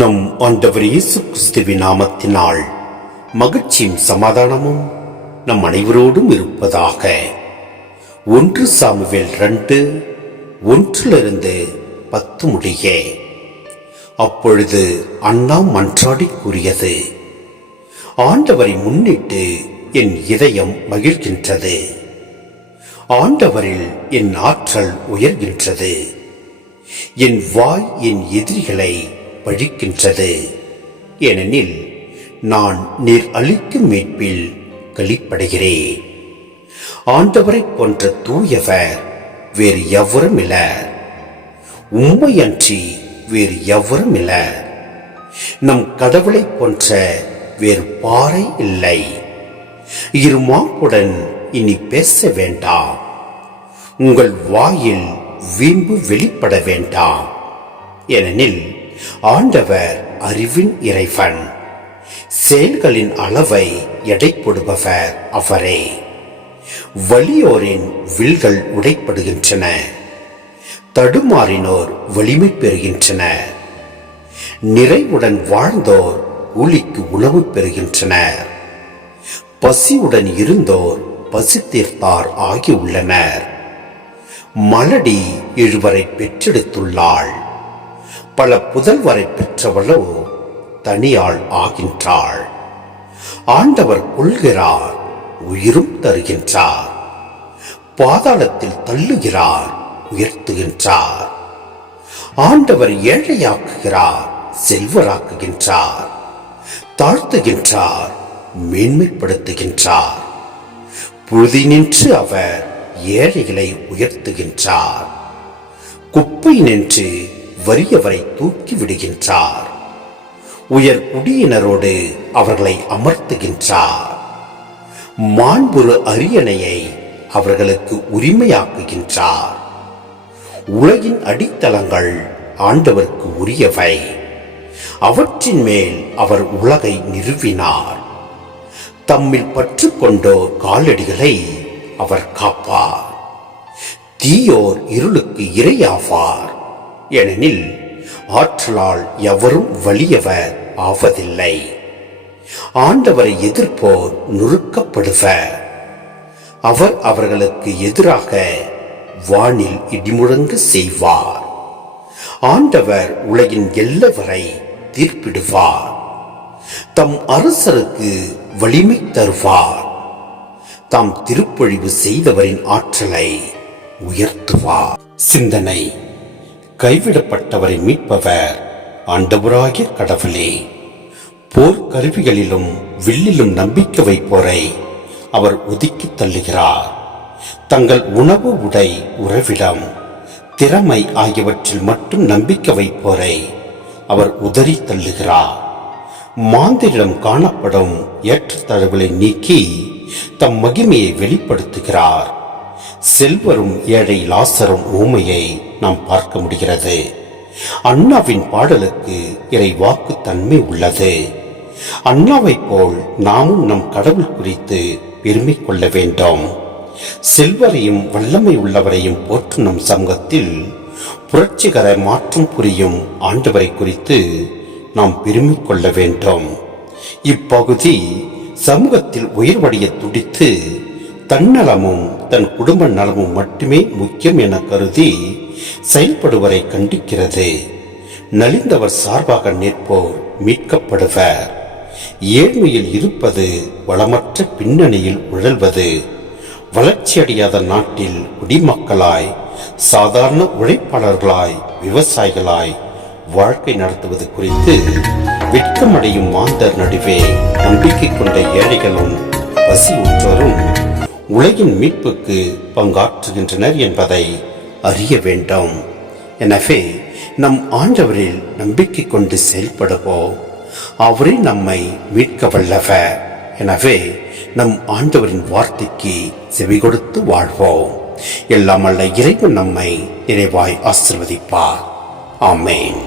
நம் ஆண்டவர் இயேசு கிறிஸ்துவின் நாமத்தினால் மகிழ்ச்சியும் சமாதானமும் நம் அனைவரோடும் இருப்பதாக. ஒன்று சாமுவேல் ரெண்டு ஒன்றிலிருந்து பத்து முடிய. அப்பொழுது அண்ணா மன்றாடி கூறியது ஆண்டவரை முன்னிட்டு என் இதயம் மகிழ்கின்றது. ஆண்டவரில் என் ஆற்றல் உயர்கின்றது. என் வாய் என் எதிரிகளை பழிக்கின்றது. ஏனெனில் நான் நீர் அளிக்கும் மீட்பில் கழிப்படுகிறேன் ஆண்டவரை போன்ற தூயவர் வேறு எவரும் உண்மை உண்மையன்றி வேறு எவரும் இல்லர். நம் கடவுளை போன்ற வேறு பாறை இல்லை. இருமாப்புடன் இனி பேச வேண்டாம். உங்கள் வாயில் வீம்பு வெளிப்பட வேண்டாம். ஏனெனில் ஆண்டவர் அறிவின் இறைவன். செயல்களின் அளவை எடை போடுபவர் அவரே. வலியோரின் வில்கள் உடைப்படுகின்றன. தடுமாறினோர் வலிமை பெறுகின்றனர். நிறைவுடன் வாழ்ந்தோர் கூலிக்கு உணவு பெறுகின்றனர். பசியுடன் இருந்தோர் பசி தீர்த்தார் ஆகியுள்ளனர். மலடி இழுவரை பெற்றெடுத்துள்ளாள். பல புதல்வரை பெற்றவளோ தனியாள் ஆகின்றாள். ஆண்டவர் கொள்கிறார் உயிரும் தருகின்றார். பாதாளத்தில் தள்ளுகிறார் உயர்த்துகின்றார். ஆண்டவர் ஏழையாக்குகிறார் செல்வராக்குகின்றார். தாழ்த்துகின்றார் மேன்மைப்படுத்துகின்றார். புழுதி நின்று அவர் ஏழைகளை உயர்த்துகின்றார். குப்பை நின்று வறியவரை தூக்கி விடுகின்றார். உயர் குடியினரோடு அவர்களை அமர்த்துகின்றார். மாண்புறு அரியணையை அவர்களுக்கு உரிமையாக்குகின்றார். உலகின் அடித்தளங்கள் ஆண்டவருக்கு உரியவை. அவற்றின் மேல் அவர் உலகை நிறுவினார். தம்மில் பற்று கொண்டோ காலடிகளை அவர் காப்பார். தீயோர் இருளுக்கு இரையாவார். ஏனெனில் ஆற்றலால் எவரும் வலியவர் ஆவதில்லை. ஆண்டவரை எதிர்ப்போர் நுறுக்கப்படுவர். அவர் அவர்களுக்கு எதிராக வானில் இடிமுழங்க செய்வார். ஆண்டவர் உலகின் எல்லவரை தீர்ப்பிடுவார். தம் அரசருக்கு வலிமை தருவார். தாம் திருப்பொழிவு செய்தவரின் ஆற்றலை உயர்த்துவார். சிந்தனை. கைவிடப்பட்டவரை மீட்பவர் ஆண்டவராகிய கடவுளே. போர் கருவிகளிலும் வில்லிலும் நம்பிக்கை வைப்போரை அவர் ஒதுக்கி தள்ளுகிறார். தங்கள் உணவு உடை உறவிடம் திறமை ஆகியவற்றில் மட்டும் நம்பிக்கை வைப்போரை அவர் உதறி தள்ளுகிறார். மாந்திரிடம் காணப்படும் ஏற்றத்தாழ்வுகளை நீக்கி தம் மகிமையை வெளிப்படுத்துகிறார். செல்வரும் ஏழை லாசரும் ஊமையை நாம் பார்க்க முடிகிறது. அண்ணாவின் பாடலுக்கு இறை வாக்கு தன்மை உள்ளது. அண்ணாவைப் போல் நாமும் நம் கடவுள் குறித்து பெருமை கொள்ள வேண்டும். செல்வரையும் வல்லமை உள்ளவரையும் போற்றும் நம் சமூகத்தில் புரட்சிகர மாற்றம் புரியும் ஆண்டவரை குறித்து நாம் பெருமை கொள்ள வேண்டும். இப்பகுதி சமூகத்தில் உயர்வடைய துடித்து தன்னலமும் தன் குடும்ப நலமும் மட்டுமே முக்கியம் என கருதி செயல்படுவரை கண்டிக்கிறது. நலிந்தவர் சார்பாக நிற்போர் மீட்கப்படுவர். ஏழ்மையில் இருப்பது வளமற்ற பின்னணியில் உழல்வது. வளர்ச்சியடையாத நாட்டில் குடிமக்களாய் சாதாரண உழைப்பாளர்களாய் விவசாயிகளாய் வாழ்க்கை நடத்துவது குறித்து வெட்கமடையும் மாந்தர் நடுவே நம்பிக்கை கொண்ட ஏழைகளும் பசியுற்றோரும் உலகின் மீட்புக்கு பங்காற்றுகின்றனர் என்பதை அறிய வேண்டும். எனவே நம் ஆண்டவரில் நம்பிக்கை கொண்டு செயல்படுவோம். அவரே நம்மை மீட்க வல்லவர். எனவே நம் ஆண்டவரின் வார்த்தைக்கு செவி கொடுத்து வாழ்வோம். எல்லாம் அல்ல இறைவன் நம்மை நிறைவாய் ஆசிர்வதிப்பார். ஆமேன்.